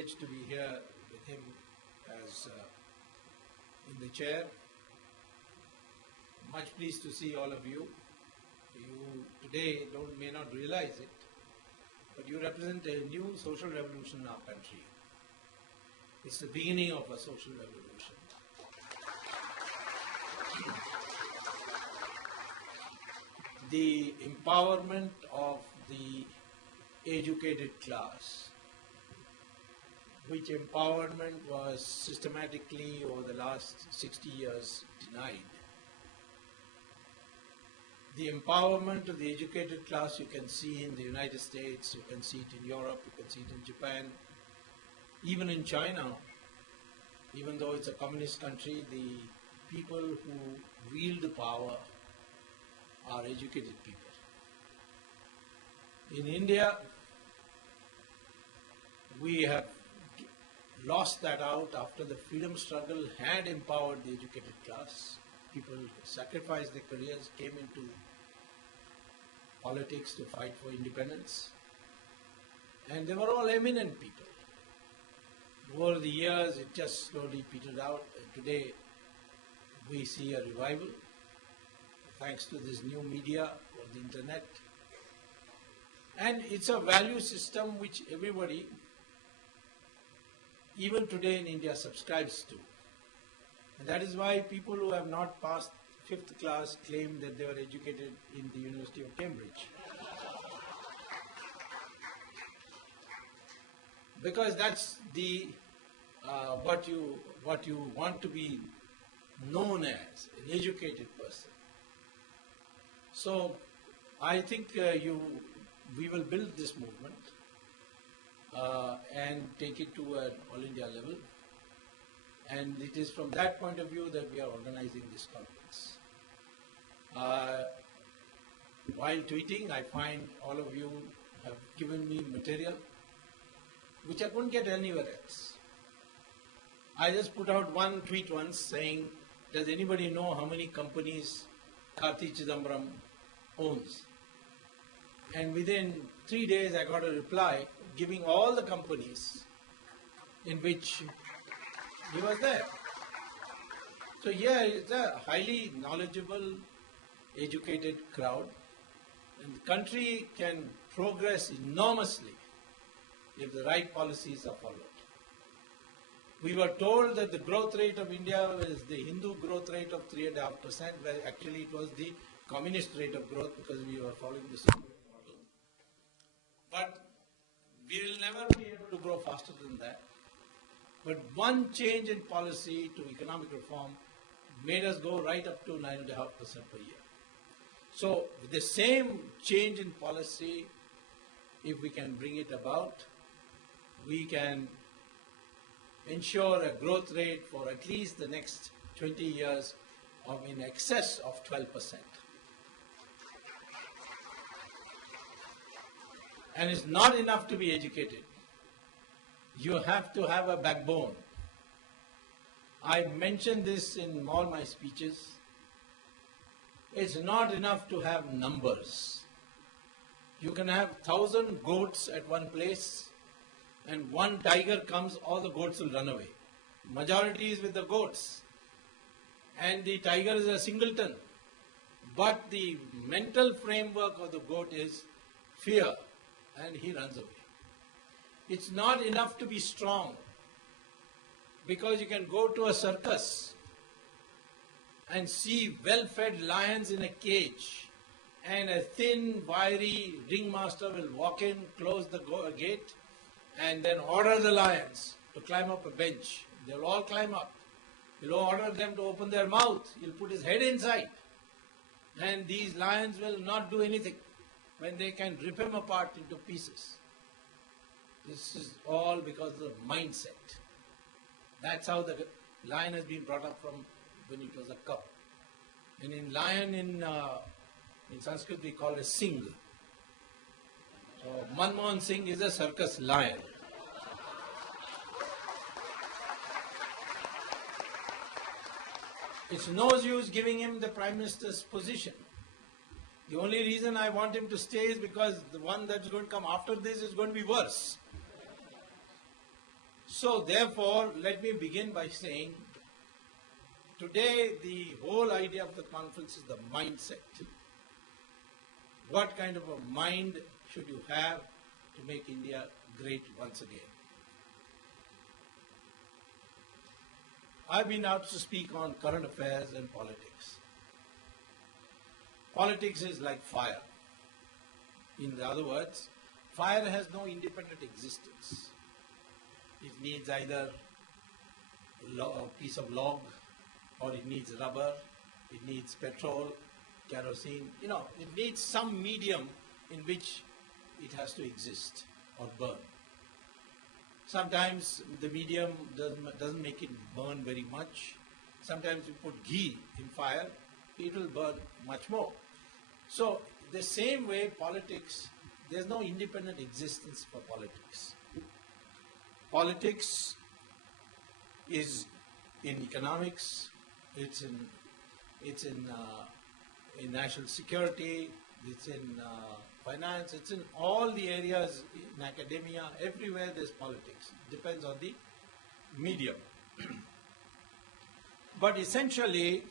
privilege to be here with him as in the chair. Much pleased to see all of you. You today may not realize it, but you represent a new social revolution in our country. It's the beginning of a social revolution. The empowerment of the educated class, which empowerment was systematically over the last 60 years denied. The empowerment of the educated class you can see in the United States, you can see it in Europe, you can see it in Japan, even in China. Even though it's a communist country, the people who wield the power are educated people. In India, we have lost that out after the freedom struggle had empowered the educated class. People sacrificed their careers, came into politics to fight for independence. And they were all eminent people. Over the years, it just slowly petered out. And today, we see a revival, thanks to this new media or the internet. And it's a value system which everybody, even today in India, subscribes to. And that is why people who have not passed 5th class claim that they were educated in the University of Cambridge. Because that's the what you want to be known as, an educated person. So I think we will build this movement and take it to an all India level. And it is from that point of view that we are organizing this conference. While tweeting, I find all of you have given me material which I couldn't get anywhere else. I just put out one tweet once saying, does anybody know how many companies Karthi Chidambaram owns? And within 3 days I got a reply giving all the companies in which he was there. So yeah, it's a highly knowledgeable, educated crowd, and the country can progress enormously if the right policies are followed. We were told that the growth rate of India is the Hindu growth rate of 3.5%, where actually it was the communist rate of growth because we were following the Soviet model. But we will never be able to grow faster than that. But one change in policy to economic reform made us go right up to 9.5% per year. So with the same change in policy, if we can bring it about, we can ensure a growth rate for at least the next 20 years of in excess of 12%. And it's not enough to be educated. You have to have a backbone. I mentioned this in all my speeches. It's not enough to have numbers. You can have 1,000 goats at one place, and one tiger comes, all the goats will run away. Majority is with the goats. And the tiger is a singleton. But the mental framework of the goat is fear, and he runs away. It's not enough to be strong, because you can go to a circus and see well-fed lions in a cage, and a thin, wiry ringmaster will walk in, close the gate, and then order the lions to climb up a bench. They'll all climb up. He'll order them to open their mouth. He'll put his head inside. And these lions will not do anything when they can rip him apart into pieces. This is all because of the mindset. That's how the lion has been brought up from when it was a cub. And in lion, in Sanskrit, we call it Singh. So Manmohan Singh is a circus lion. It's no use giving him the Prime Minister's position. The only reason I want him to stay is because the one that's going to come after this is going to be worse. So therefore, let me begin by saying, today the whole idea of the conference is the mindset. What kind of a mind should you have to make India great once again? I've been out to speak on current affairs and politics. Politics is like fire. In other words, fire has no independent existence. It needs either a piece of log, or it needs rubber, it needs petrol, kerosene, it needs some medium in which it has to exist or burn. Sometimes the medium doesn't make it burn very much. Sometimes you put ghee in fire, it will burn much more. So the same way politics, there's no independent existence for politics. Politics is in economics, it's in national security, it's in finance, it's in all the areas, in academia, everywhere there's politics. Depends on the medium. But essentially,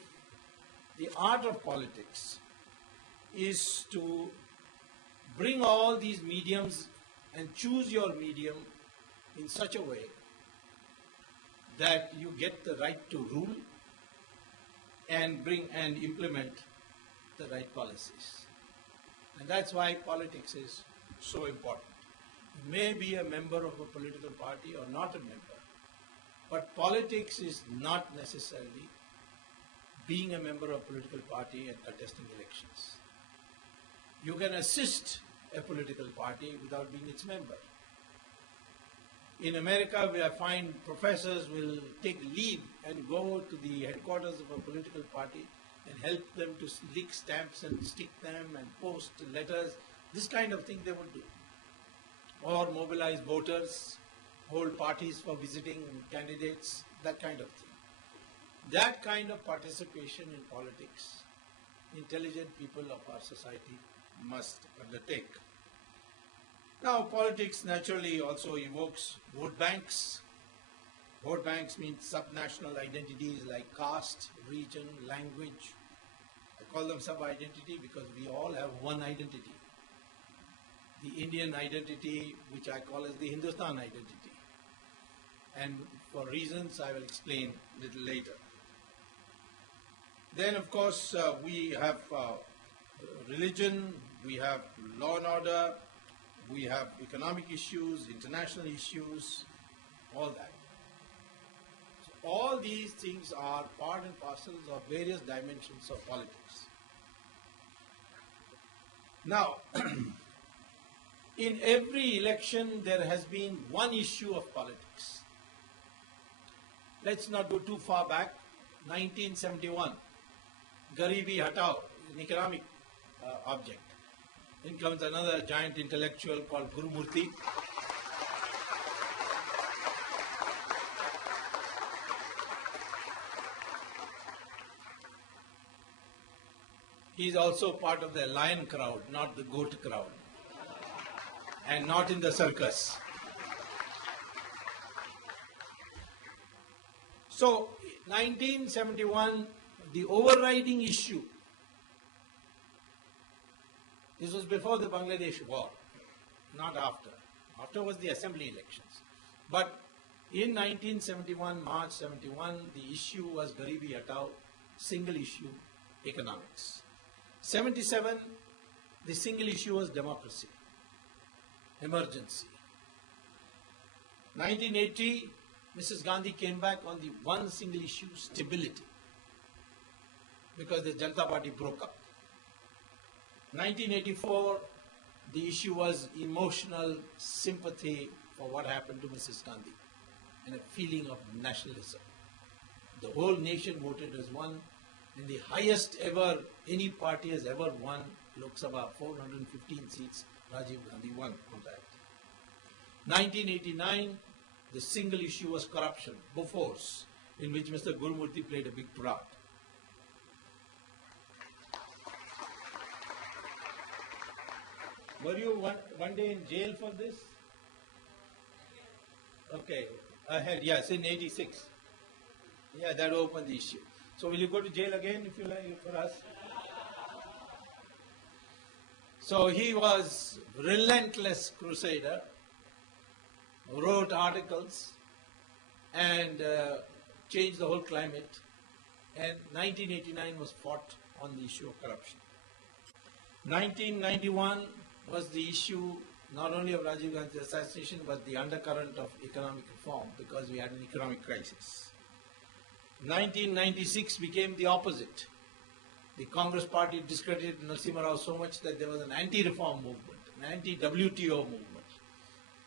the art of politics is to bring all these mediums and choose your medium in such a way that you get the right to rule and bring and implement the right policies. And that's why politics is so important. You may be a member of a political party or not a member, but politics is not necessarily being a member of a political party and contesting elections. You can assist a political party without being its member. In America, I find professors will take leave and go to the headquarters of a political party and help them to lick stamps and stick them and post letters. This kind of thing they would do. Or mobilize voters, hold parties for visiting candidates, that kind of thing. That kind of participation in politics, intelligent people of our society must undertake. Now, politics naturally also evokes vote banks. Vote banks mean subnational identities like caste, region, language. I call them sub-identity because we all have one identity. The Indian identity, which I call as the Hindustan identity. And for reasons I will explain a little later. Then, of course, we have religion, we have law and order, we have economic issues, international issues, all that. So all these things are part and parcels of various dimensions of politics. Now, in every election there has been one issue of politics. Let's not go too far back. 1971, Garibi Hatao, an economic object. Then comes another giant intellectual called Guru Murthy. He is also part of the lion crowd, not the goat crowd, and not in the circus. So, 1971, the overriding issue. This was before the Bangladesh war, not after. After was the assembly elections. But in 1971, March 71, the issue was Garibi Hatao, single issue, economics. 77, the single issue was democracy, emergency. 1980, Mrs. Gandhi came back on the one single issue, stability, because the Janata Party broke up. 1984, the issue was emotional sympathy for what happened to Mrs. Gandhi and a feeling of nationalism. The whole nation voted as one, and the highest ever any party has ever won, Lok Sabha, 415 seats, Rajiv Gandhi won on that. 1989, the single issue was corruption, Bofors, in which Mr. Gurumurthy played a big part. Were you one day in jail for this? Okay, ahead. Yes, in 86. Yeah, that opened the issue. So will you go to jail again if you like for us? So he was relentless crusader, wrote articles and changed the whole climate. And 1989 was fought on the issue of corruption. 1991 was the issue not only of Rajiv Gandhi's assassination but the undercurrent of economic reform because we had an economic crisis. 1996 became the opposite. The Congress party discredited Narasimha Rao so much that there was an anti-reform movement, an anti-WTO movement.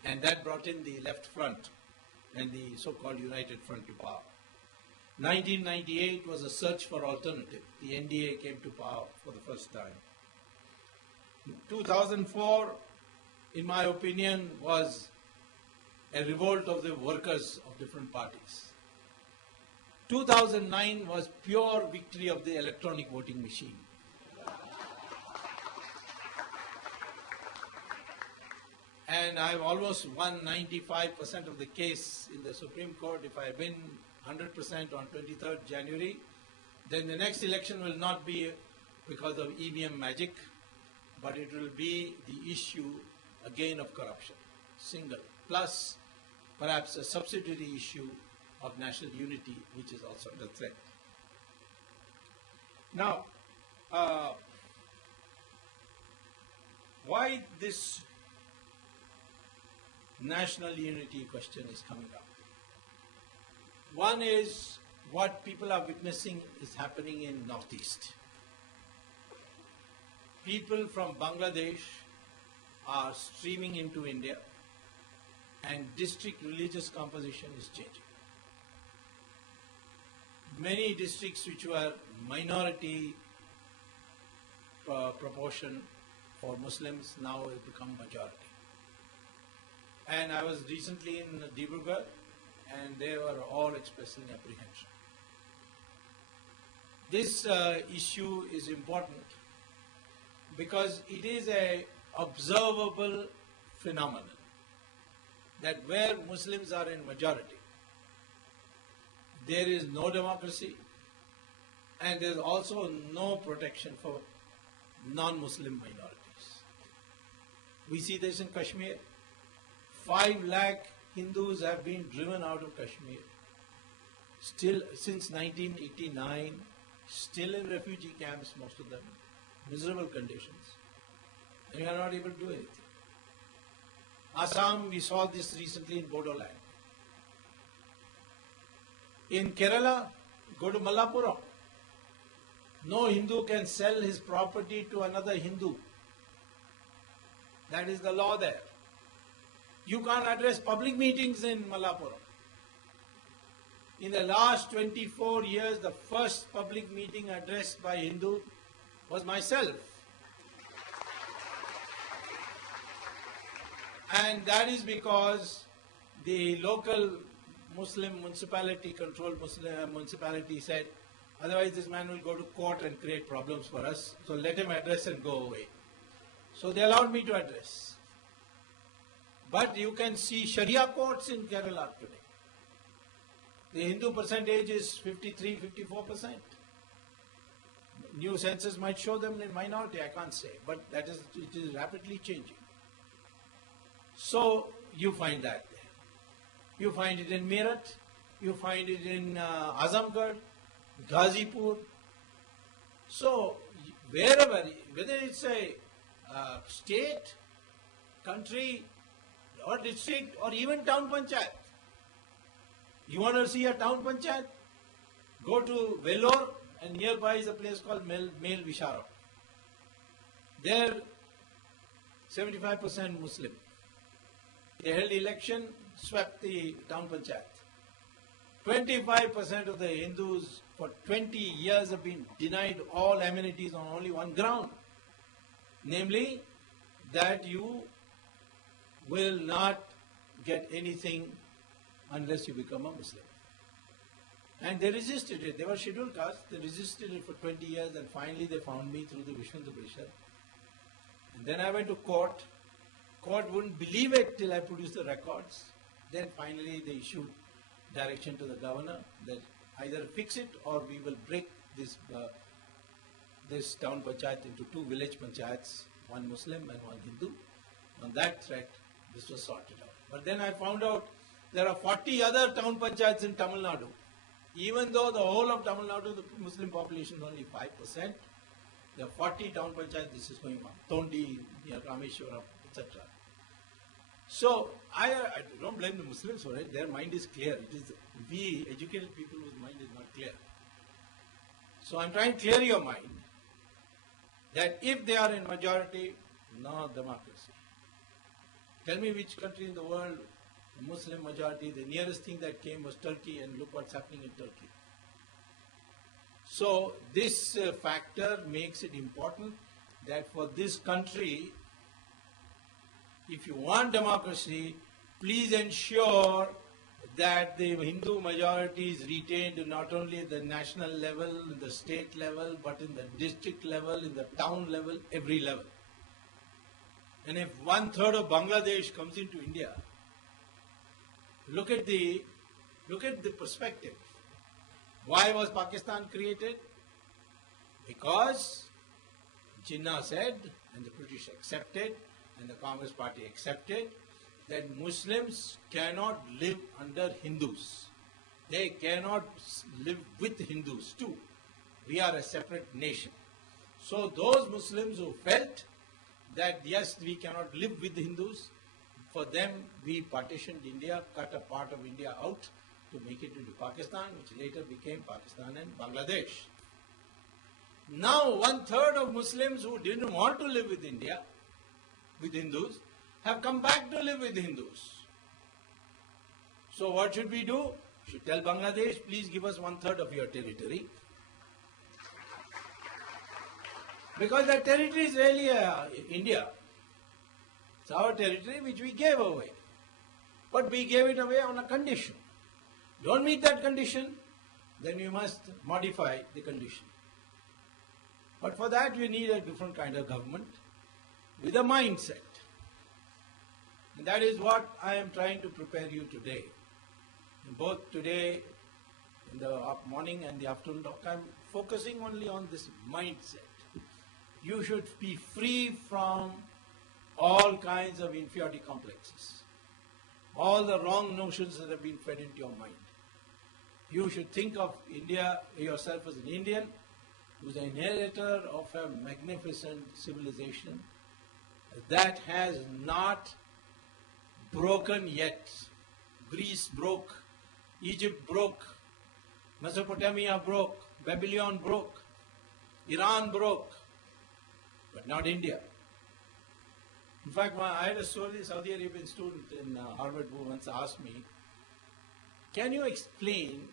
And that brought in the left front and the so-called United Front to power. 1998 was a search for alternative. The NDA came to power for the first time. 2004, in my opinion, was a revolt of the workers of different parties. 2009 was pure victory of the electronic voting machine. And I've almost won 95% of the case in the Supreme Court. If I win 100% on 23rd January, then the next election will not be because of EVM magic, but it will be the issue again of corruption, single, plus perhaps a subsidiary issue of national unity, which is also under threat. Now, why this national unity question is coming up? One is what people are witnessing is happening in Northeast. People from Bangladesh are streaming into India and district religious composition is changing. Many districts which were minority proportion for Muslims now have become majority. And I was recently in Dibrugarh and they were all expressing apprehension. This issue is important because it is an observable phenomenon that where Muslims are in majority, there is no democracy and there is also no protection for non-Muslim minorities. We see this in Kashmir. 5 lakh Hindus have been driven out of Kashmir. Still, since 1989, still in refugee camps, most of them, miserable conditions. And we are not able to do anything. Assam, we saw this recently in Bodoland. In Kerala, go to Malappuram. No Hindu can sell his property to another Hindu. That is the law there. You can't address public meetings in Malappuram. In the last 24 years, the first public meeting addressed by Hindu was myself. And that is because the local Muslim municipality, controlled Muslim municipality said, otherwise this man will go to court and create problems for us, so let him address and go away. So they allowed me to address. But you can see Sharia courts in Kerala today. The Hindu percentage is 53-54%. New census might show them in minority, I can't say, but it is rapidly changing. So you find that there. You find it in Meerut, you find it in Azamgarh, Ghazipur. So wherever, whether it's a state, country, or district, or even town panchayat. You want to see a town panchayat? Go to Vellore, and nearby is a place called Mel Visharam. There, 75% Muslim. They held election, swept the town panchayat. 25% of the Hindus for 20 years have been denied all amenities on only one ground. Namely, that you will not get anything unless you become a Muslim. And they resisted it. They were scheduled castes. They resisted it for 20 years and finally they found me through the Vishnu Parishad. And then I went to court. Court wouldn't believe it till I produced the records. Then finally they issued direction to the governor that either fix it or we will break this town panchayat into two village panchayats, one Muslim and one Hindu. On that threat, this was sorted out. But then I found out there are 40 other town panchayats in Tamil Nadu. Even though the whole of Tamil Nadu, the Muslim population is only 5%, there are 40 town panchayats, this is going on. Tondi, near Rameshwaram, etc. So, I don't blame the Muslims for it. Their mind is clear. It is we educated people whose mind is not clear. So, I'm trying to clear your mind that if they are in majority, no democracy. Tell me which country in the world, Muslim majority, the nearest thing that came was Turkey, and look what's happening in Turkey. So, this factor makes it important that for this country, if you want democracy, please ensure that the Hindu majority is retained not only at the national level, in the state level, but in the district level, in the town level, every level. And if 1/3 of Bangladesh comes into India, look at the perspective. Why was Pakistan created? Because Jinnah said, and the British accepted, and the Congress party accepted, that Muslims cannot live under Hindus. They cannot live with Hindus too. We are a separate nation. So those Muslims who felt that yes, we cannot live with the Hindus, for them we partitioned India, cut a part of India out to make it into Pakistan, which later became Pakistan and Bangladesh. Now 1/3 of Muslims who didn't want to live with India, with Hindus, have come back to live with Hindus. So what should we do? We should tell Bangladesh, please give us 1/3 of your territory. Because that territory is really India. It's our territory which we gave away. But we gave it away on a condition. Don't meet that condition, then we must modify the condition. But for that we need a different kind of government with a mindset. And that is what I am trying to prepare you today. Both today, in the morning and the afternoon talk, I am focusing only on this mindset. You should be free from all kinds of inferiority complexes, all the wrong notions that have been fed into your mind. You should think of India, yourself as an Indian, who is an inheritor of a magnificent civilization that has not broken yet. Greece broke, Egypt broke, Mesopotamia broke, Babylon broke, Iran broke, but not India. In fact, I had a Saudi Arabian student in Harvard who once asked me, can you explain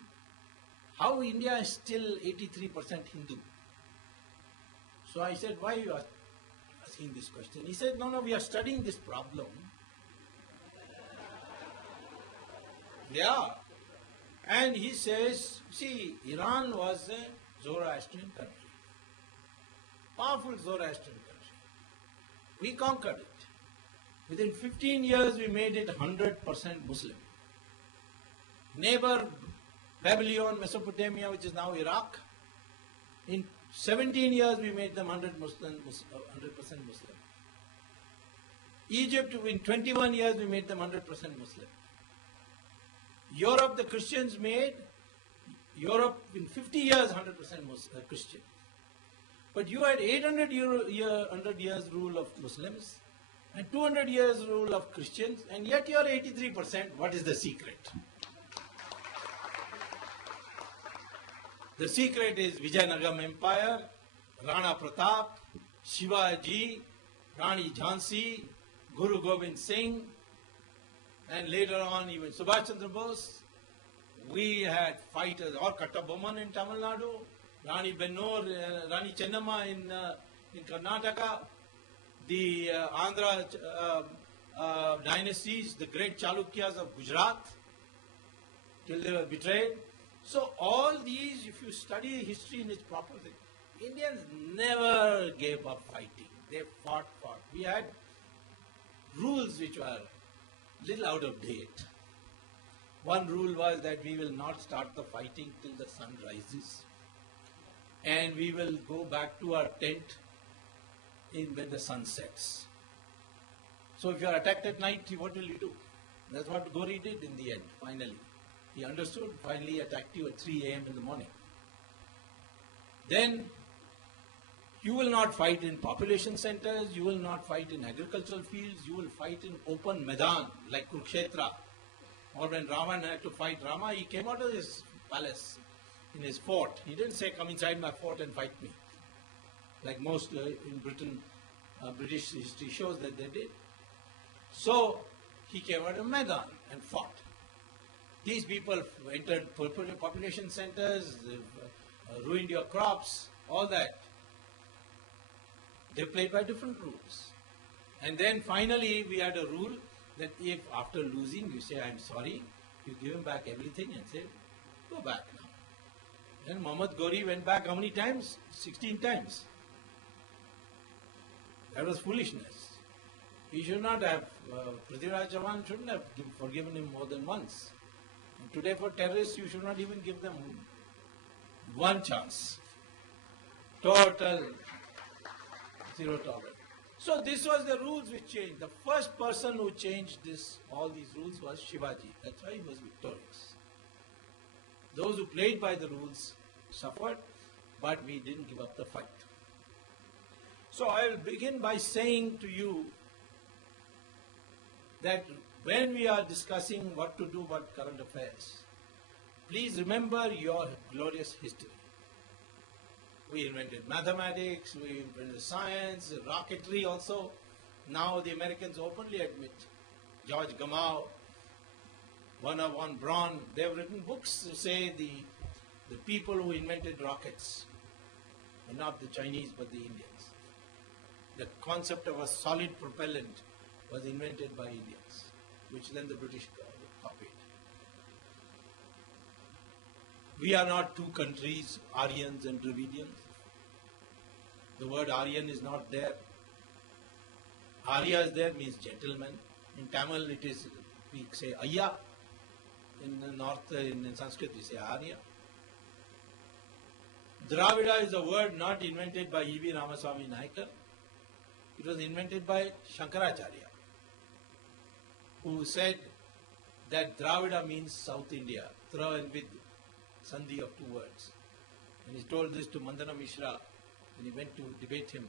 how India is still 83% Hindu? So I said, why are you asking this question? He said, no, we are studying this problem. Yeah. And he says, see, Iran was a Zoroastrian country. Powerful Zoroastrian country. We conquered it. Within 15 years, we made it 100% Muslim. Neighbor Babylon, Mesopotamia, which is now Iraq, in 17 years, we made them 100% Muslim. Egypt, in 21 years, we made them 100% Muslim. Europe, the Christians made Europe in 50 years 100% Christian. But you had 800 years rule of Muslims and 200 years rule of Christians, and yet you are 83%. What is the secret? The secret is Vijayanagara Empire, Rana Pratap, Shivaji, Rani Jhansi, Guru Gobind Singh, and later on even Subhash Chandra Bose. We had fighters, or Kattabomman in Tamil Nadu, Rani Bennur, Rani Chennamma in Karnataka, the Andhra dynasties, the great Chalukyas of Gujarat, till they were betrayed. So all these, if you study history in its proper thing, Indians never gave up fighting. They fought. We had rules which were little out of date. One rule was that we will not start the fighting till the sun rises, and we will go back to our tent when the sun sets. So if you are attacked at night, what will you do? That's what Gori did in the end, finally. He understood, finally attacked you at 3 a.m. in the morning. Then you will not fight in population centers, you will not fight in agricultural fields, you will fight in open Maidan like Kurukshetra. Or when Ravan had to fight Rama, he came out of his palace in his fort. He didn't say, come inside my fort and fight me. Like most in Britain, British history shows that they did. So he came out of Maidan and fought. These people entered population centers, ruined your crops, all that. They played by different rules. And then finally we had a rule that if after losing you say, I'm sorry, you give him back everything and say, go back now. Then Muhammad Ghori went back how many times? 16 times. That was foolishness. He should not have, Prithviraj Chauhan shouldn't have forgiven him more than once. And today for terrorists, you should not even give them one chance. Total zero tolerance. So this was the rules which changed. The first person who changed all these rules was Shivaji. That's why he was victorious. Those who played by the rules suffered, but we didn't give up the fight. So I will begin by saying to you that when we are discussing what to do about current affairs, please remember your glorious history. We invented mathematics, we invented science, rocketry also. Now the Americans openly admit. George Gamow, Werner von Braun, they have written books to say the people who invented rockets were not the Chinese but the Indians. The concept of a solid propellant was invented by Indians, which then the British copied. We are not two countries, Aryans and Dravidians. The word Aryan is not there. Arya is there, means gentleman. In Tamil it is, we say Ayya. In the north, in Sanskrit we say Arya. Dravida is a word not invented by E.V. Ramaswamy Naikar. It was invented by Shankaracharya, who said that Dravida means South India, Tra and Vid, Sandhi of two words. And he told this to Mandana Mishra when he went to debate him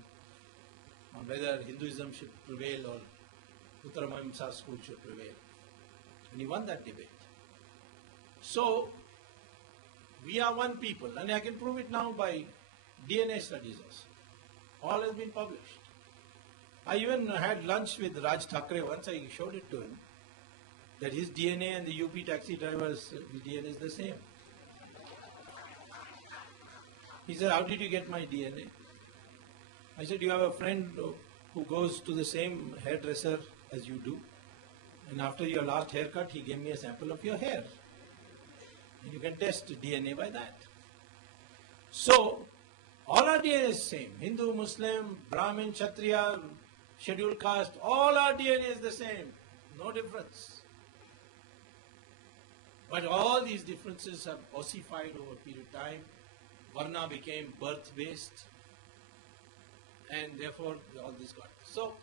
on whether Hinduism should prevail or Uttaramamsa school should prevail. And he won that debate. So, we are one people, and I can prove it now by DNA studies also. All has been published. I even had lunch with Raj Thackeray once. I showed it to him that his DNA and the UP taxi driver's DNA is the same. He said, how did you get my DNA? I said, you have a friend who goes to the same hairdresser as you do, and after your last haircut, he gave me a sample of your hair. And you can test DNA by that. So, all our DNA is same. Hindu, Muslim, Brahmin, Kshatriya, scheduled caste, all our DNA is the same. No difference. But all these differences have ossified over a period of time. Varna became birth-based, and therefore all this got. So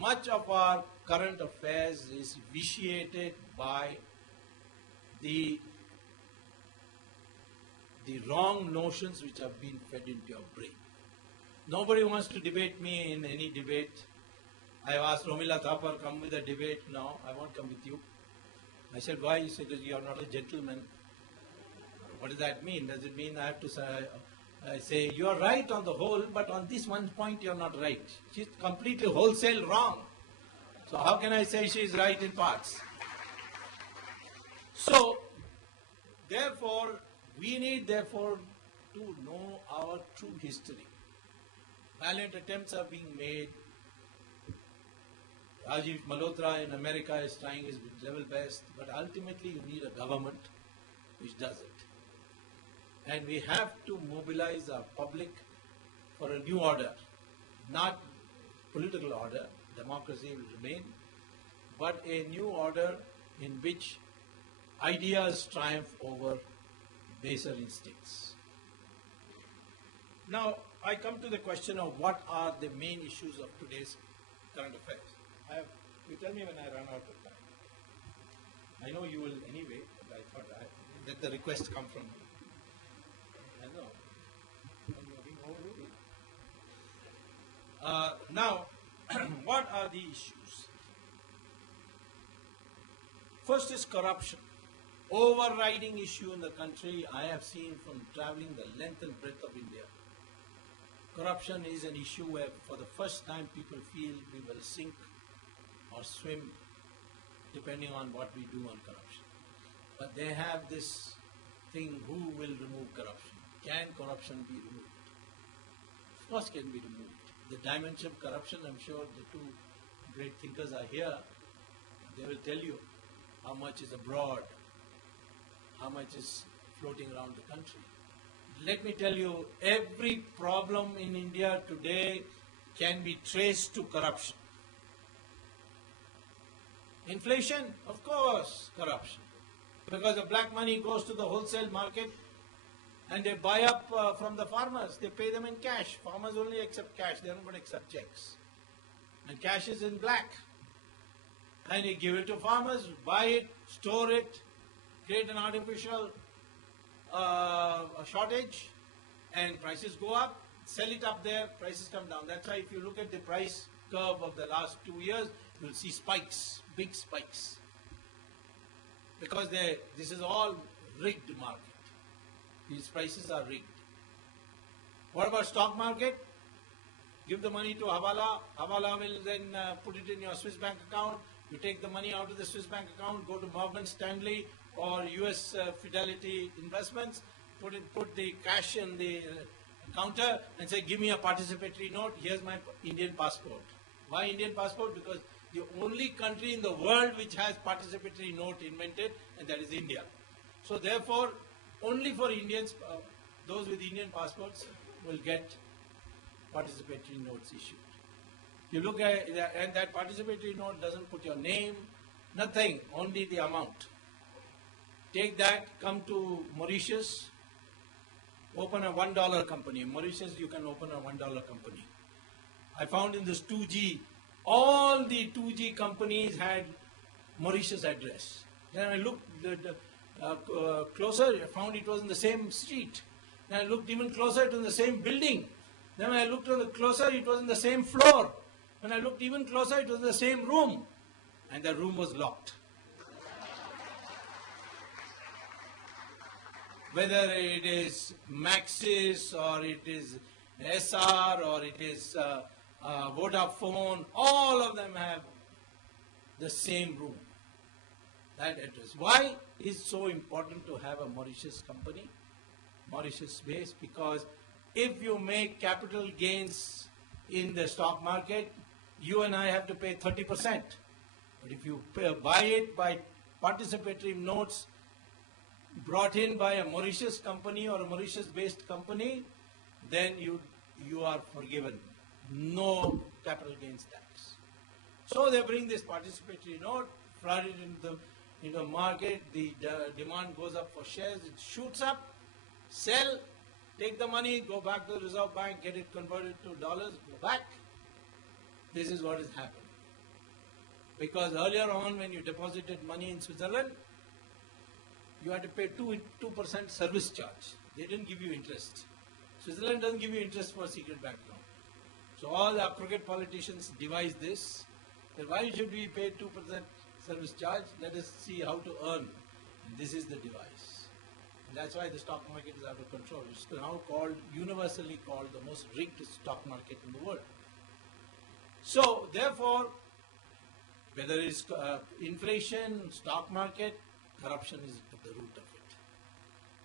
much of our current affairs is vitiated by the wrong notions which have been fed into your brain. Nobody wants to debate me in any debate. I have asked Romila Thapar, come with a debate. No, I won't come with you. I said, why? He said, you are not a gentleman. What does that mean? Does it mean I have to say, you are right on the whole, but on this one point you are not right. She's completely wholesale wrong. So how can I say she is right in parts? So, therefore, we need to know our true history. Valiant attempts are being made. Rajiv Malhotra in America is trying his level best, but ultimately you need a government which does it. And we have to mobilize our public for a new order, not political order, democracy will remain, but a new order in which ideas triumph over baser instincts. Now, I come to the question of what are the main issues of today's current affairs. You tell me when I run out of time. I know you will anyway, but I thought let the request come from you. I know. Now, what are the issues? First is corruption. Overriding issue in the country I have seen from traveling the length and breadth of India. Corruption is an issue where for the first time people feel we will sink or swim depending on what we do on corruption. But they have this thing, who will remove corruption? Can corruption be removed? Of course can be removed. The dimension of corruption, I'm sure the two great thinkers are here. They will tell you how much is abroad, how much is floating around the country. Let me tell you, every problem in India today can be traced to corruption. Inflation, of course, corruption. Because the black money goes to the wholesale market and they buy up from the farmers. They pay them in cash. Farmers only accept cash. They don't accept checks. And cash is in black. And you give it to farmers, buy it, store it, create an artificial shortage, and prices go up, sell it up there, prices come down. That's why if you look at the price curve of the last 2 years, you'll see spikes, big spikes. Because this is all rigged market. These prices are rigged. What about stock market? Give the money to Hawala. Hawala will then put it in your Swiss bank account. You take the money out of the Swiss bank account, go to Morgan Stanley or US Fidelity Investments, put the cash in the counter and say, give me a participatory note, here's my Indian passport. Why Indian passport? Because the only country in the world which has participatory note invented, and that is India. So therefore, only for Indians, those with Indian passports will get participatory notes issued. You look at and that participatory note doesn't put your name, nothing, only the amount. Take that, come to Mauritius, open a $1 company. In Mauritius, you can open a $1 company. I found in this 2G, all the 2G companies had Mauritius address. Then I looked closer, I found it was in the same street. Then I looked even closer, it was in the same building. Then when I looked closer, it was in the same floor. When I looked even closer, it was in the same room. And the room was locked. Whether it is Maxis or it is SR or it is Vodafone, all of them have the same room. That address. Why is it so important to have a Mauritius company, Mauritius base? Because if you make capital gains in the stock market, you and I have to pay 30%. But if you buy it by participatory notes brought in by a Mauritius company or a Mauritius-based company, then you are forgiven. No capital gains tax. So they bring this participatory note, flood it into the market, the demand goes up for shares, it shoots up, sell, take the money, go back to the Reserve Bank, get it converted to dollars, go back. This is what is happening. Because earlier on when you deposited money in Switzerland, you had to pay 2% service charge. They didn't give you interest. Switzerland doesn't give you interest for a secret bank account. So all the crooked politicians devised this. That why should we pay 2% service charge? Let us see how to earn. And this is the device. And that's why the stock market is out of control. It's now universally called the most rigged stock market in the world. So therefore, whether it's inflation, stock market, corruption is at the root of it.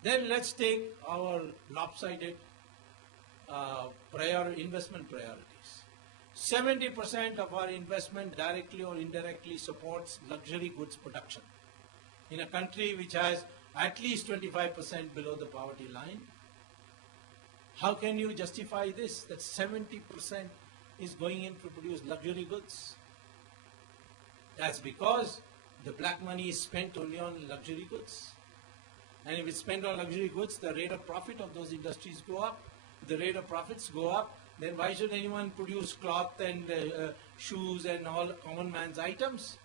Then let's take our lopsided investment priorities. 70% of our investment directly or indirectly supports luxury goods production. In a country which has at least 25% below the poverty line, how can you justify this, that 70% is going in to produce luxury goods? That's because The black money is spent only on luxury goods. And if it's spent on luxury goods, the rate of profit of those industries go up. If the rate of profits go up, then why should anyone produce cloth and shoes and all common man's items?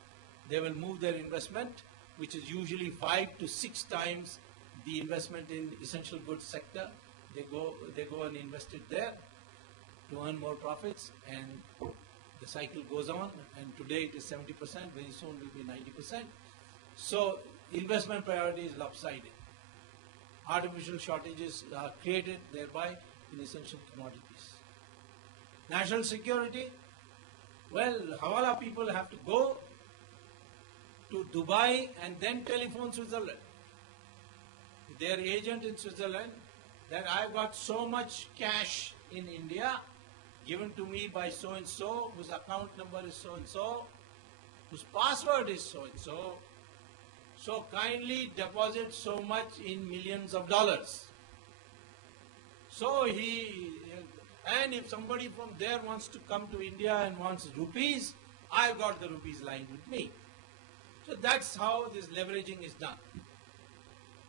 They will move their investment, which is usually 5 to 6 times the investment in essential goods sector. They go and invest it there to earn more profits, and the cycle goes on. And today it is 70%, very soon it will be 90%. So investment priority is lopsided. Artificial shortages are created thereby in essential commodities. National security, well, Hawala people have to go to Dubai and then telephone Switzerland. Their agent in Switzerland, that I've got so much cash in India given to me by so and so, whose account number is so and so, whose password is so and so. So kindly deposit so much in millions of dollars. So and if somebody from there wants to come to India and wants rupees, I've got the rupees lying with me. So that's how this leveraging is done.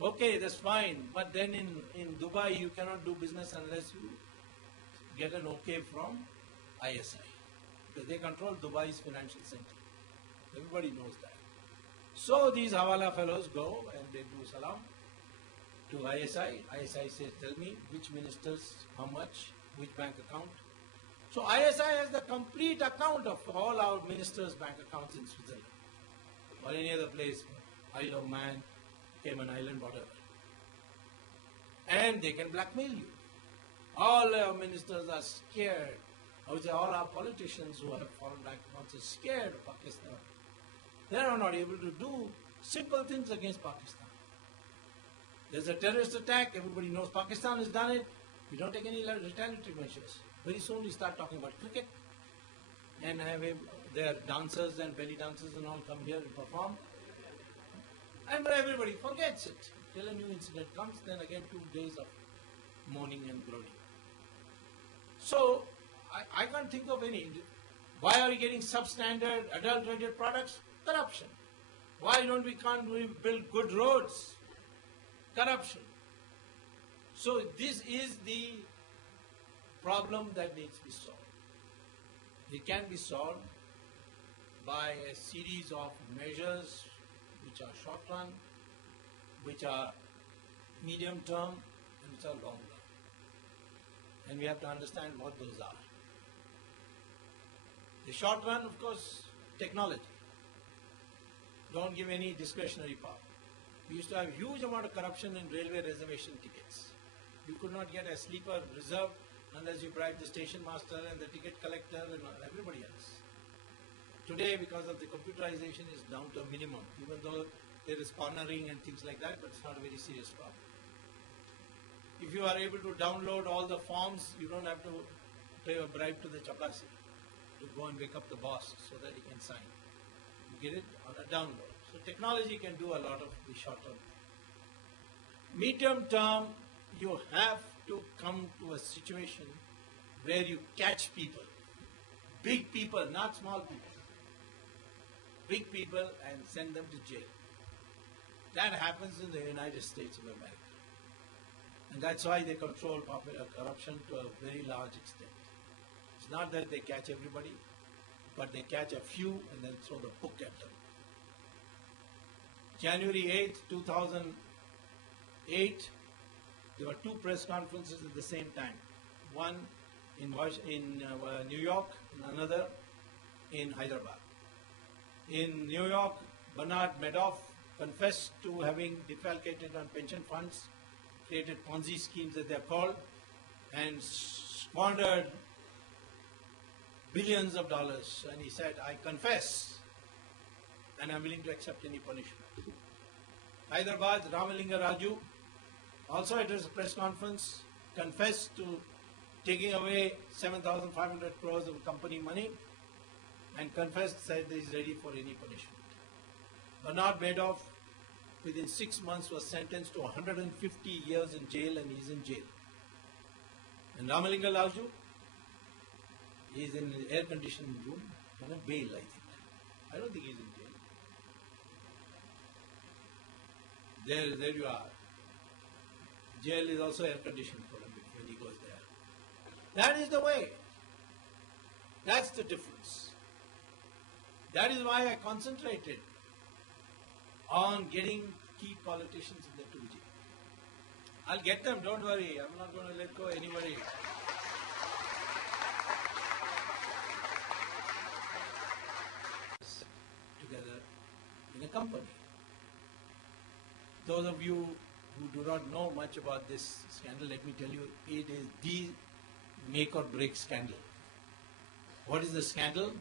Okay, that's fine, but then in Dubai you cannot do business unless you get an okay from ISI. Because they control Dubai's financial center. Everybody knows that. So these Hawala fellows go and they do salam to ISI. ISI says, tell me which ministers, how much, which bank account. So ISI has the complete account of all our ministers' bank accounts in Switzerland or any other place, Isle of Man, Cayman Island, whatever. And they can blackmail you. All our ministers are scared. I would say all our politicians who have foreign bank accounts are scared of Pakistan. They are not able to do simple things against Pakistan. There's a terrorist attack, everybody knows Pakistan has done it. We don't take any retaliatory measures. Very soon we start talking about cricket and have their dancers and belly dancers and all come here and perform. And everybody forgets it. Till a new incident comes, then again 2 days of mourning and groaning. So I can't think of any. Why are we getting substandard, adulterated products? Corruption. Why can't we build good roads? Corruption. So this is the problem that needs to be solved. It can be solved by a series of measures which are short run, which are medium term, and which are long run. And we have to understand what those are. The short run, of course, technology. Don't give any discretionary power. We used to have huge amount of corruption in railway reservation tickets. You could not get a sleeper reserved unless you bribed the station master and the ticket collector and everybody else. Today, because of the computerization, is down to a minimum, even though there is cornering and things like that, but it's not a very serious problem. If you are able to download all the forms, you don't have to pay a bribe to the chapasi to go and wake up the boss so that he can sign. You get it on a download. So technology can do a lot of the short term. Medium term, you have to come to a situation where you catch people. Big people, not small people. Big people and send them to jail. That happens in the United States of America. And that's why they control corruption to a very large extent. It's not that they catch everybody, but they catch a few and then throw the book at them. January 8th, 2008, there were 2 press conferences at the same time. One in New York and another in Hyderabad. In New York, Bernard Madoff confessed to having defalcated on pension funds, created Ponzi schemes as they're called, and squandered billions of dollars. And he said, I confess, and I'm willing to accept any punishment. Hyderabad, Ramalinga Raju, also at his press conference, confessed to taking away 7,500 crores of company money, and confessed, said that he's ready for any punishment. Bernard Madoff, within 6 months, was sentenced to 150 years in jail, and he's in jail. And Ramalinga Raju, he's in an air-conditioned room on a bail, I think. I don't think he's in jail. There you are. Jail is also air conditioned for him when he goes there. That is the way. That's the difference. That is why I concentrated on getting key politicians in the 2G. I'll get them, don't worry. I'm not going to let go anybody. Together in a company. Those of you who do not know much about this scandal, let me tell you, it is the make or break scandal. What is the scandal?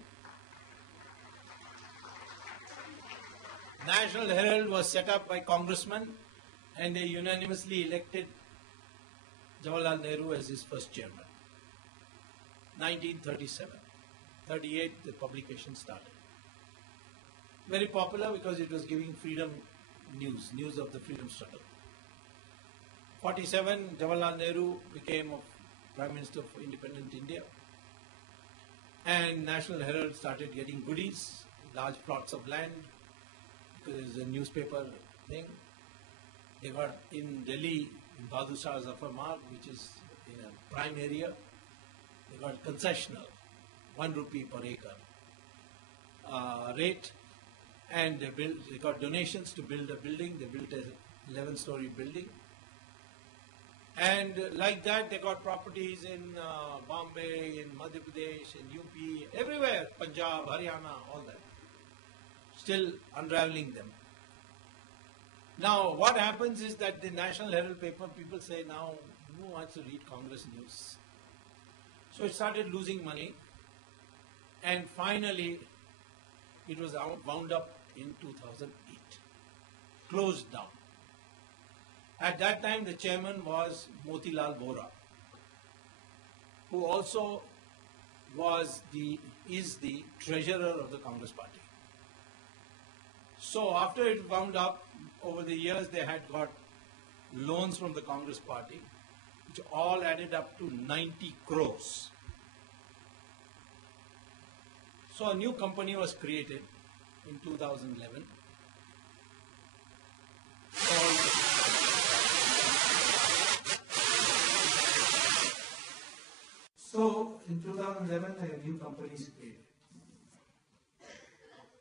National Herald was set up by congressmen and they unanimously elected Jawaharlal Nehru as his first chairman. 1937. 38 the publication started. Very popular because it was giving freedom news of the freedom struggle. 47 Jawaharlal Nehru became Prime Minister of independent India. And National Herald started getting goodies, large plots of land, because there's a newspaper thing. They got in Delhi, in Bahadur Shah Zafar Marg, which is in a prime area, they got concessional, 1 rupee per acre rate, and they got donations to build a building. They built an 11-story building. And like that, they got properties in Bombay, in Madhya Pradesh, in UP, everywhere, Punjab, Haryana, all that. Still unraveling them. Now, what happens is that the National Herald paper, people say now, who wants to read Congress news? So it started losing money, and finally, it was wound up in 2008, closed down. At that time, the chairman was Motilal Vora, who also is the treasurer of the Congress party. So after it wound up, over the years they had got loans from the Congress party, which all added up to 90 crores. So a new company was created in 2011 called So, in 2011, a new company is created.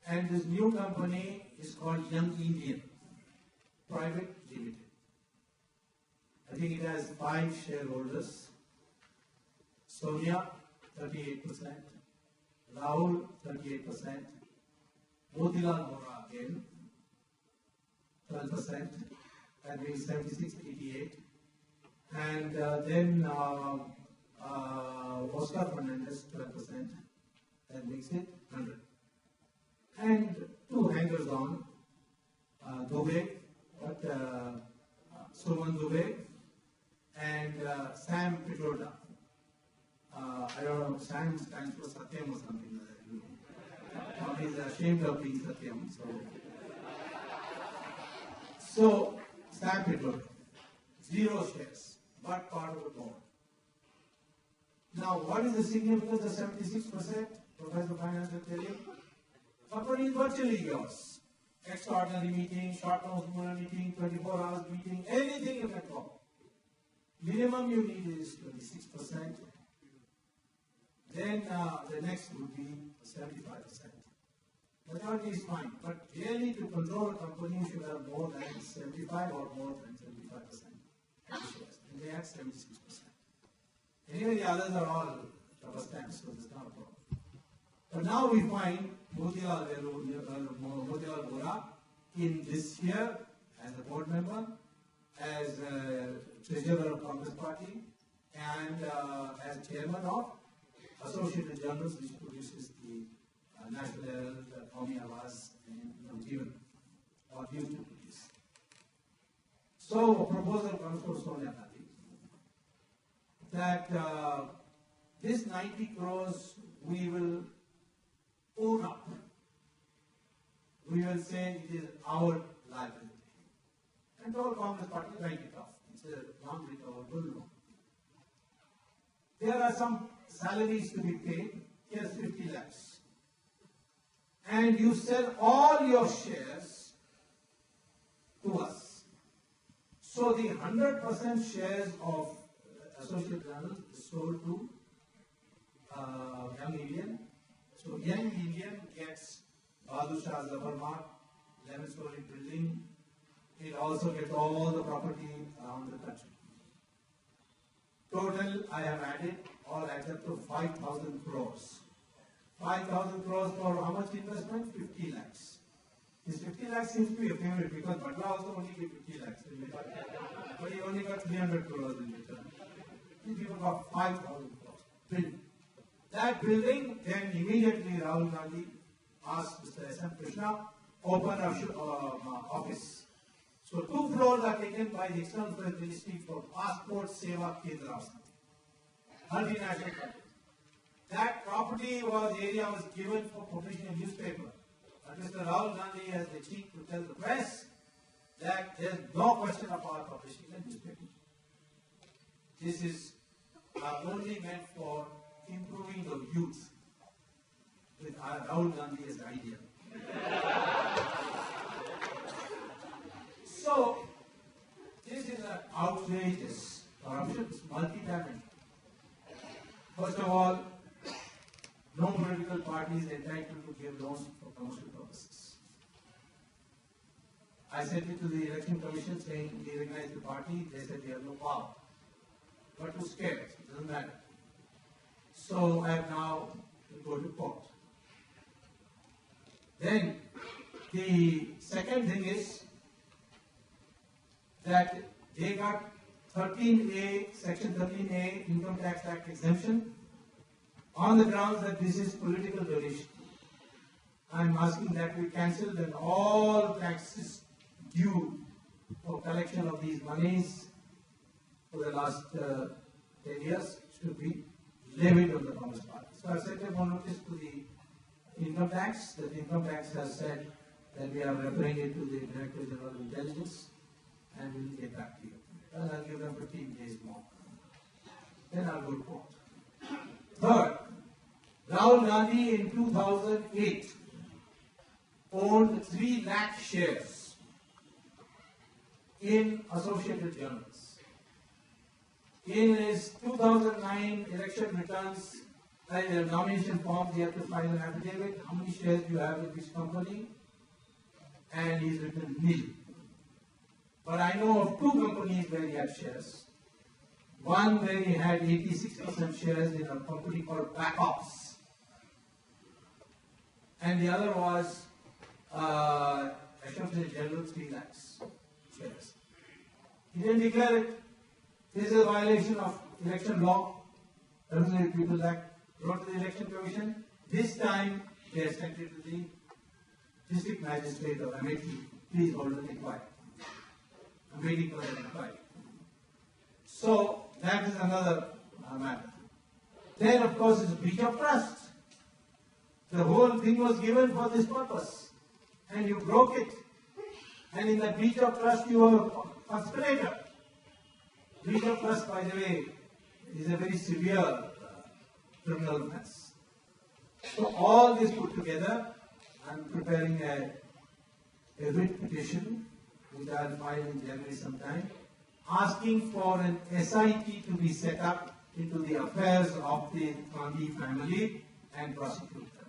And this new company is called Young Indian Private Limited. I think it has 5 shareholders. Sonia, 38%. Rahul, 38%. Motilal Vora again, 12%. That means 76-88. And then Oscar Fernandez, 12%, that makes it 100. And 2 hangers on, Dubey, Suman Dubey, and Sam Pitroda. I don't know, Sam stands for Satyam or something like that. He's ashamed of being Satyam. So Sam Pitroda, 0 shares, but part of the board. Now, what is the significance of 76%? Professor Finance will tell you. Company is virtually yours. Extraordinary meeting, short notice meeting, 24 hours meeting, anything you can call. Minimum you need is 26%. Then the next would be 75%. Majority is fine, but really to control a company you should have more than 75 or more than 75%. And they have 76%. Anyway, the others are all rubber stamps, so there's not a problem. But now we find Motilal Vora in this year as a board member, as treasurer of Congress Party, and as chairman of Associated Journals, which produces the National Herald, Qawmi Awaz, and Jeevan, or used to produce. So, a proposal comes from Sonia Gandhi that this 90 crores we will own up. We will say it is our liability. And all Congress Party write it off. It's a non-recoverable loan. There are some salaries to be paid. Here's 50 lakhs. And you sell all your shares to us. So the 100% shares of Associate Journal is sold to Young Indian. So Young Indian gets Badshah's rubber mark, 11-story building. It also gets all the property around the country. Total, I have added, all adds up to 5,000 crores. 5,000 crores for how much investment? 50 lakhs. This 50 lakhs seems to be a favorite because Vadra also only gave 50 lakhs in return. But he only got 300 crores in return. These people got 5,000 crores. Building. That building, then immediately Rahul Gandhi asked Mr. S.M. Krishna, open an office. So 2 floors are taken by the External Affairs Ministry for Passport Seva Kendra, multinational company. That property area was given for publishing a newspaper. But Mr. Rahul Gandhi has the cheek to tell the press that there is no question of our publishing a newspaper. This is only meant for improving the youth with Rahul Gandhi as the idea. So, this is an outrageous corruption, it's multi-dimensional. First of all, no political party is entitled to give loans for commercial purposes. I sent it to the Election Commission saying we recognize the party, they said we have no power. But who's scared? It doesn't matter. So I have now to go to court. Then the second thing is that they got 13A, Section 13A Income Tax Act exemption on the grounds that this is political donation. I am asking that we cancel and all taxes due for collection of these monies for the last 10 years should be levied on the Communist Party. So I sent a notice to the income tax. The income tax has said that we are referring it to the Director General of Intelligence and we will get back to you. And I'll give them 15 days more. Then I'll go to court. Third, Rahul Gandhi in 2008 owned 3 lakh shares in Associated Journals. In his 2009 election returns, nomination forms, he had to file an affidavit. How many shares do you have in which company? And he's written nil. But I know of 2 companies where he had shares. One where he had 86% shares in a company called Backups. And the other was Associated General 3 lakhs shares. He didn't declare it. This is a violation of election law. Terrorism Tweeples Act. Wrote to the Election Commission. This time they sent it to the District Magistrate of Amethi. Please hold an inquiry. I'm waiting for an inquiry. So that is another matter. Then of course it's a breach of trust. The whole thing was given for this purpose. And you broke it. And in that breach of trust you were a conspirator. Breach of trust, by the way, is a very severe criminal offense. So all this put together, I'm preparing a writ petition, which I'll file in January sometime, asking for an SIT to be set up into the affairs of the Gandhi family and prosecute them.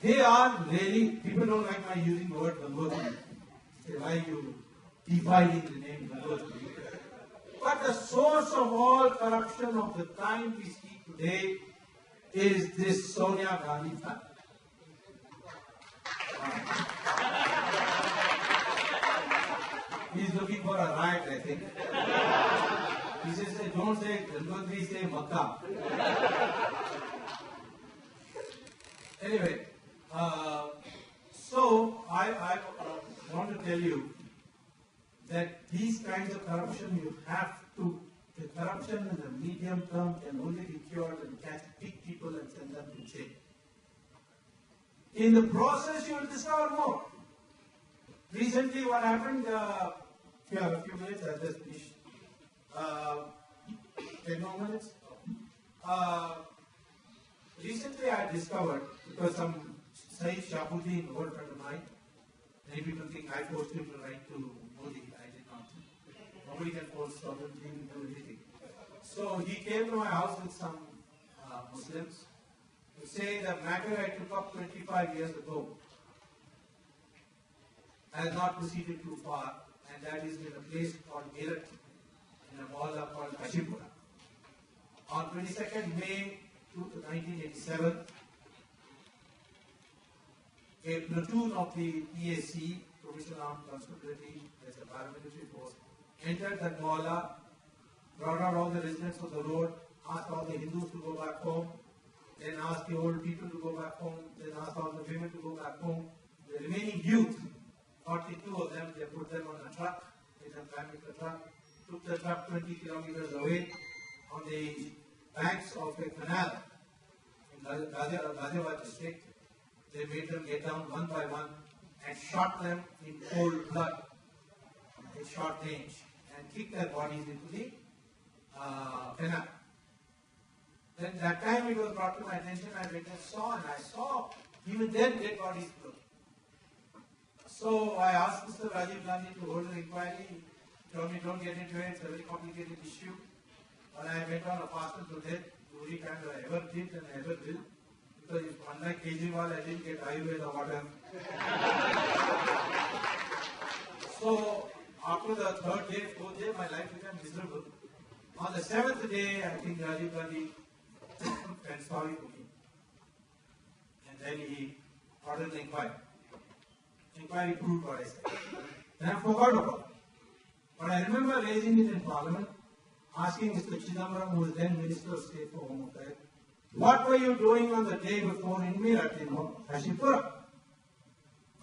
They are really, people don't like my using the word Gangotri. Say, why are you defining the name Gangotri? But the source of all corruption of the time we see today is this Sonia Gandhi family. He's looking for a riot, I think. He says, don't say Gangotri, say Makkah. Anyway, so I want to tell you that these kinds of corruption you have to, the corruption in the medium term can only be cured and catch big people and send them to jail. In the process you will discover more. Recently what happened, if you have a few minutes, I'll just finish. 10 more minutes. Recently I discovered, because some Saeed Shabuddin, old friend of mine, many people think I forced him to write to Modi. I did not. Nobody can force someone to do anything. So he came to my house with some Muslims to say the matter I took up 25 years ago has not proceeded too far, and that is in a place called Meerut, in a mohalla called Kashipura. On 22nd May 1987, a platoon of the PAC, Provisional Armed Constabulary, as a paramilitary force, entered that mohalla, brought out all the residents of the road, asked all the Hindus to go back home, then asked the old people to go back home, then asked all the women to go back home. The remaining youth, 42 of them, they put them on a truck, they climbed the truck, took the truck 20 kilometers away on the banks of a canal in Ghaziabad district. They made them get down one by one and shot them in cold blood at short range and kicked their bodies into the canal. Then that time it was brought to my attention, I went and saw even then dead bodies float. So I asked Mr. Rajiv Gandhi to hold an inquiry. He told me don't get into it, it's a very complicated issue. But I went on a fast to death, the only time I ever did and I ever will. Because unlike Kejriwal, I didn't get Ayurveda water. So after the third day, fourth day, my life became miserable. On the seventh day, I think Rajiv Gandhi felt sorry for me. And then he ordered the inquiry. Inquiry proved what I said. Then I forgot about it. But I remember raising it in Parliament, asking Mr. Chidambaram, who was then Minister of State for Home Affairs, what were you doing on the day before in Meerut, Kashipura?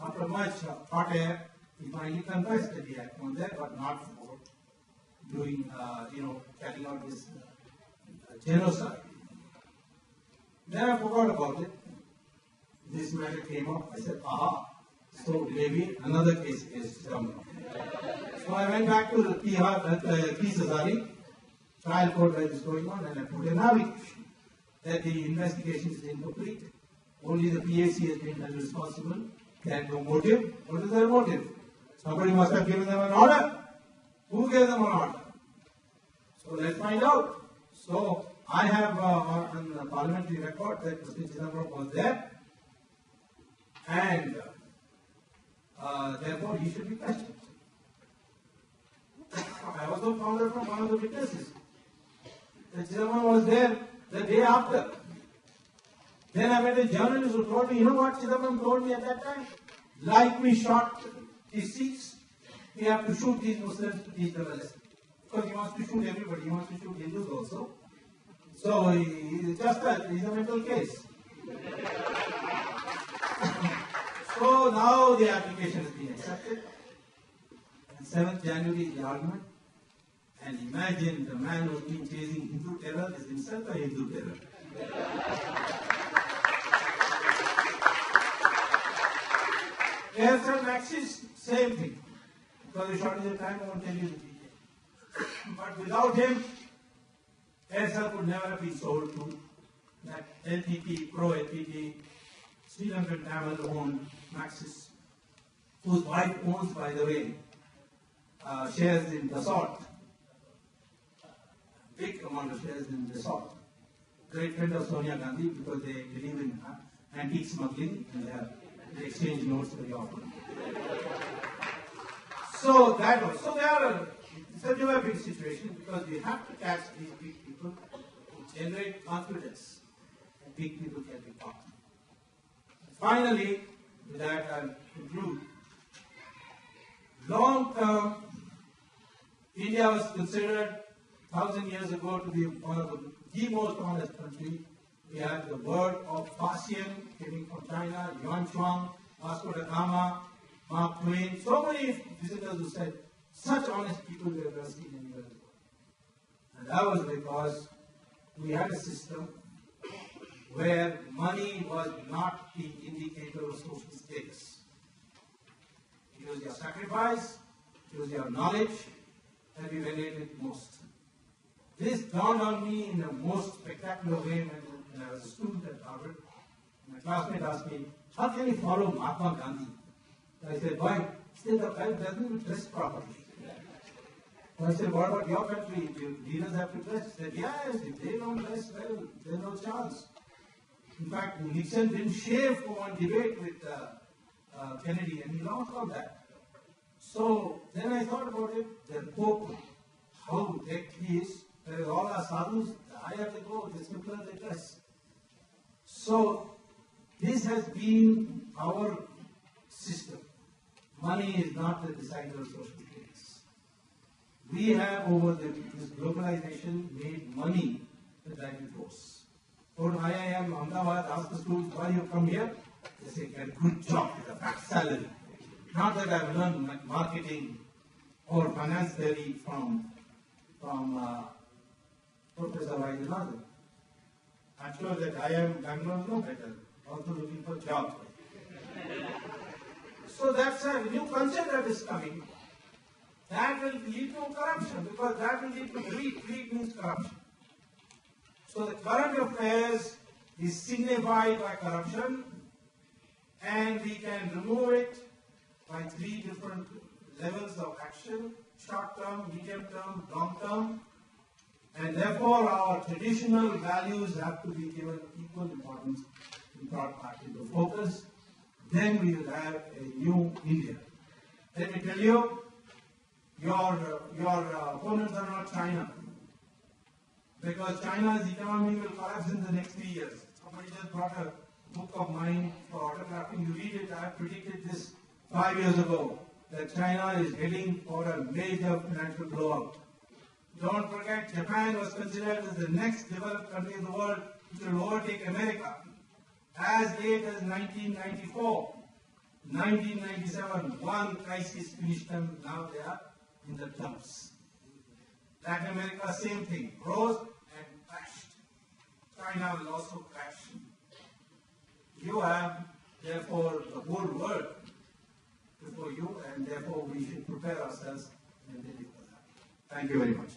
After much hot air, he finally confessed that he had gone there, but not for doing, carrying out this genocide. Then I forgot about it. This matter came up. I said, aha. So maybe another case is coming. So I went back to the P. trial court where this is going on, and I put an allegation that the investigation is incomplete. Only the PAC has been held responsible. They had no motive. What is their motive? Somebody must have given them an order. Who gave them an order? So let's find out. So I have on the parliamentary record that Mr. Chidambaram was there, and therefore he should be questioned. I also found out from one of the witnesses that Chidambaram was there the day after. Then I met a journalist who told me, you know what Chidambaram told me at that time? Like we shot these Sikhs, we have to shoot these Muslims to teach them a lesson. Because he wants to shoot everybody, he wants to shoot Hindus also. So he's a mental case. So now the application has been accepted. And 7th January is the argument. And imagine the man who's been chasing Hindu terror is himself a Hindu terror. Aircel Maxis, same thing. Because the shortage of time, I won't tell you the details. But without him, Aircel could never have been sold to that LTT, Pro LTT, Sri Lankan Tamil owned Maxis, whose wife owns, by the way, shares in Dassault. Big amount of shares in Dassault. Great friend of Sonia Gandhi because they believe in antique smuggling and they exchange notes very often. So that was, it's a new big situation because we have to catch these big people who generate confidence and big people can be caught. Finally, with that I'll conclude. Long term, India was considered 1,000 years ago to be one of the most honest countries. We have the word of Fascian coming from China, Yuan Shuang, Vasco da Gama, Mark Twain, so many visitors who said, such honest people we have never seen anywhere in the world. And that was because we had a system where money was not the indicator of social status. It was your sacrifice, it was your knowledge that we valued most. This dawned on me in the most spectacular way when when I was a student at Harvard. My classmate asked me, how can you follow Mahatma Gandhi? I said, why? He said, the guy doesn't even dress properly. I said, what about your country? Do leaders have to dress? He said, yes, if they don't dress well, there's no chance. In fact, Nixon didn't shave for one debate with Kennedy, and he lost all that. So then I thought about it, the Pope, how decked he is. Whereas all our sadhus, the higher they go, the simpler they dress. So this has been our system. Money is not the decider of social things. We have, over this globalization, made money the driving force. Go to IIM Ahmedabad, ask the students why you come here. They say, get a good job with a fat salary. Not that I've learned marketing or finance theory from Professor Vaidyanathan. I'm sure that IIM Bangalore no better, also looking for jobs. So that's a new concept that is coming. That will lead to corruption, because that will lead to greed. Greed means corruption. So the current affairs is signified by corruption, and we can remove it by 3 different levels of action: short term, medium term, long term. And therefore our traditional values have to be given equal importance and brought back into focus. Then we will have a new India. Let me tell you, your opponents are not China, because China's economy will collapse in the next 3 years. Somebody just brought a book of mine for autographing. You read it. I predicted this 5 years ago, that China is heading for a major financial blowout. Don't forget, Japan was considered as the next developed country in the world which will overtake America as late as 1994. 1997, one crisis finished them, now they are in the dumps. Latin America, same thing, rose and crashed. China will also crash. You have, therefore, the whole world before you, and therefore we should prepare ourselves and ready for that. Thank you very much.